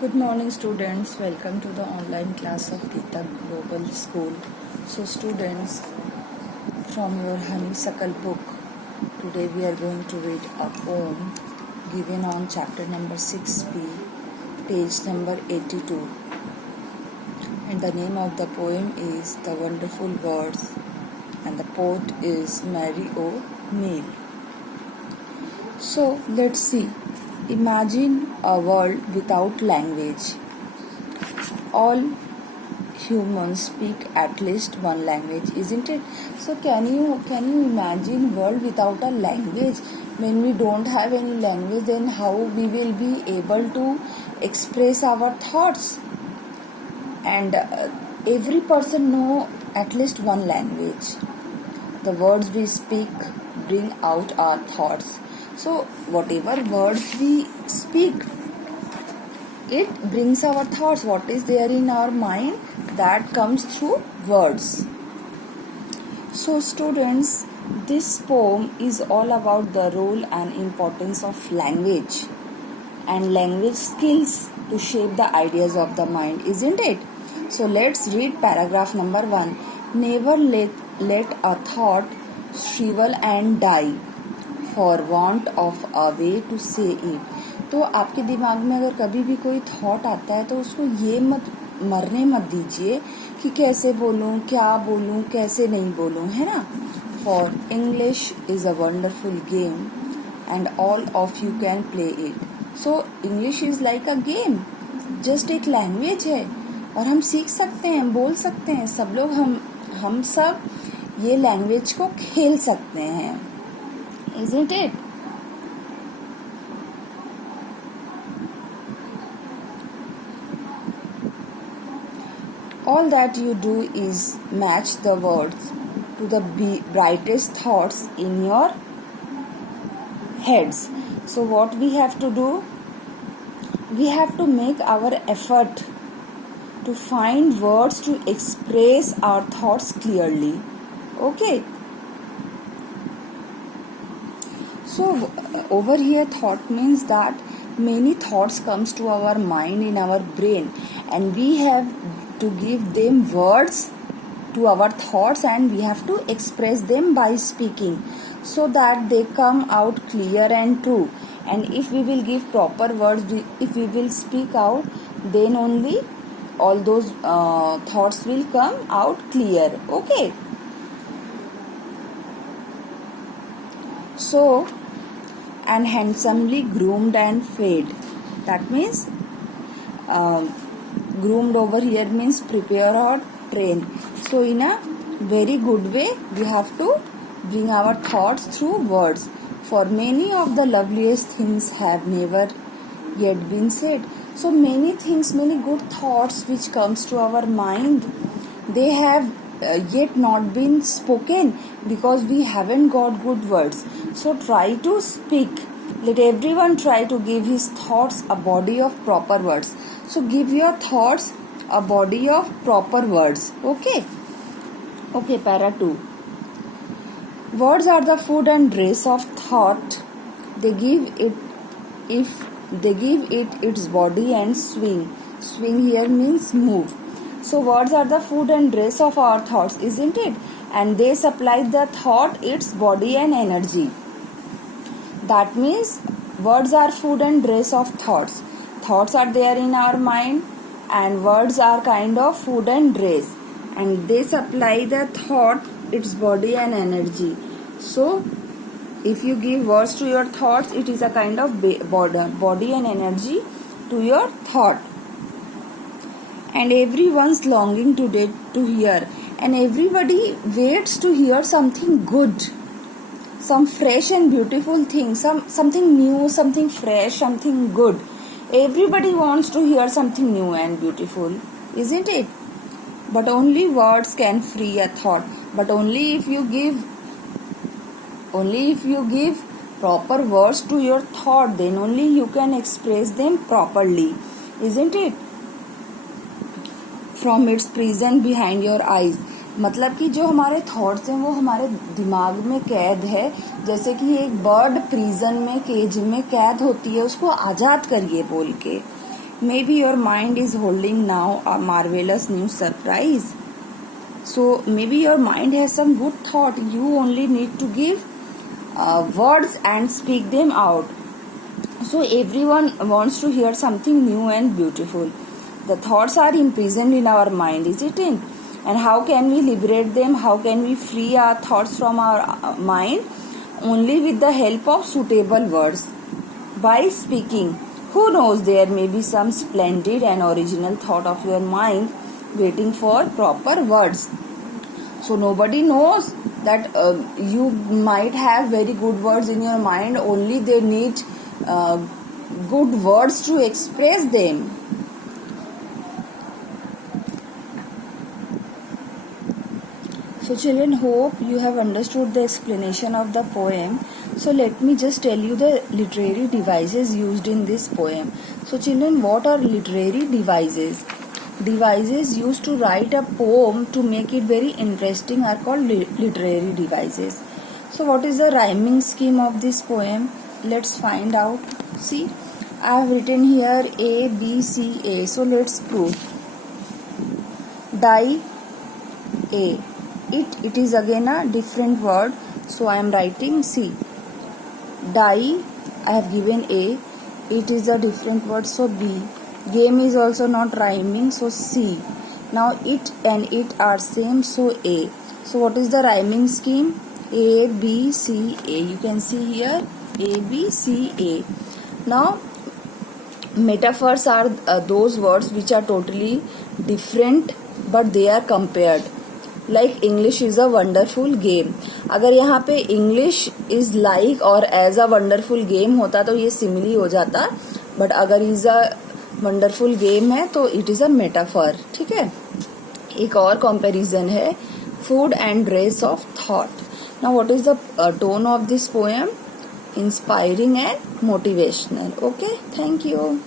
Good morning, students. Welcome to the online class of Gita Global School. So, students, from your Honeysuckle book, today we are going to read a poem given on chapter number 6b, page number 82. And the name of the poem is The Wonderful Words, and the poet is Mary O'Neill. So, let's see. Imagine a world without language. All humans speak at least one language, isn't it? So can you imagine world without a language? When we don't have any language, then how we will be able to express our thoughts? And every person know at least one language. The words we speak bring out our thoughts. So whatever words we speak, it brings our thoughts. What is there in our mind, that comes through words. So students, this poem is all about the role and importance of language and language skills to shape the ideas of the mind, isn't it? So let's read paragraph number 1. Never let a thought shrivel and die for want of a way to say it. तो आपके दिमाग में अगर कभी भी कोई thought आता है तो उसको ये मरने मत दीजिए कि कैसे बोलूं, क्या बोलूं, कैसे नहीं बोलूं, है ना. For English is a wonderful game and all of you can play it. So English is like a game, just एक लैंग्वेज है और हम सीख सकते हैं, बोल सकते हैं. सब लोग हम सब ये लैंग्वेज को खेल सकते हैं, isn't it? All that you do is match the words to the brightest thoughts in your heads. So what we have to do? We have to make our effort to find words to express our thoughts clearly. Okay? So over here, thought means that many thoughts comes to our mind in our brain, and we have to give them words to our thoughts, and we have to express them by speaking so that they come out clear and true. And if we will give proper words, if we will speak out, then only all those thoughts will come out clear. Okay? So, and handsomely groomed and fed. That means groomed over here means prepare or train. So in a very good way, we have to bring our thoughts through words. For many of the loveliest things have never yet been said. So many things, many good thoughts which comes to our mind, they have yet not been spoken because we haven't got good words. So try to speak. Let everyone try to give his thoughts a body of proper words. So give your thoughts a body of proper words. Okay? Okay, para 2. Words are the food and dress of thought. They give it its body and swing. Swing here means move. So words are the food and dress of our thoughts, isn't it? And they supply the thought its body and energy. That means words are food and dress of thoughts. Thoughts are there in our mind, and words are kind of food and dress, and they supply the thought its body and energy. So if you give words to your thoughts, it is a kind of body and energy to your thought. And everyone's longing to hear, and everybody waits to hear something good, some fresh and beautiful thing, something new, something fresh, something good. Everybody wants to hear something new and beautiful, isn't it? But only words can free a thought. But only if you give proper words to your thought, then only you can express them properly, isn't it? From its prison behind your eyes. मतलब कि जो हमारे thoughts हैं वो हमारे दिमाग में कैद है, जैसे कि एक बर्ड प्रिजन में, केज में कैद होती है, उसको आज़ाद करिए बोल के. Maybe your mind is holding now a marvelous new surprise. So maybe your mind has some good thought. You only need to give words and speak them out. So everyone wants to hear something new and beautiful. The thoughts are imprisoned in our mind, is it in? And how can we liberate them? How can we free our thoughts from our mind? Only with the help of suitable words. By speaking. Who knows, there may be some splendid and original thought of your mind waiting for proper words. So nobody knows that you might have very good words in your mind, only they need good words to express them. So children, hope you have understood the explanation of the poem. So let me just tell you the literary devices used in this poem. So children, what are literary devices? Devices used to write a poem to make it very interesting are called literary devices. So what is the rhyming scheme of this poem? Let's find out. See, I have written here A, B, C, A. So let's prove. Die, A. It is again a different word. So I am writing C. Die, I have given A. It is a different word. So B. Game is also not rhyming. So C. Now it and it are same. So A. So what is the rhyming scheme? A, B, C, A. You can see here A, B, C, A. Now metaphors are those words which are totally different but they are compared. Like English is a wonderful game. अगर यहाँ पे English is like और as a wonderful game होता तो ये simile हो जाता, but अगर is a wonderful game है तो it is a metaphor. ठीक है. एक और comparison है food and dress of thought. Now what is the tone of this poem? Inspiring and motivational. Okay, thank you.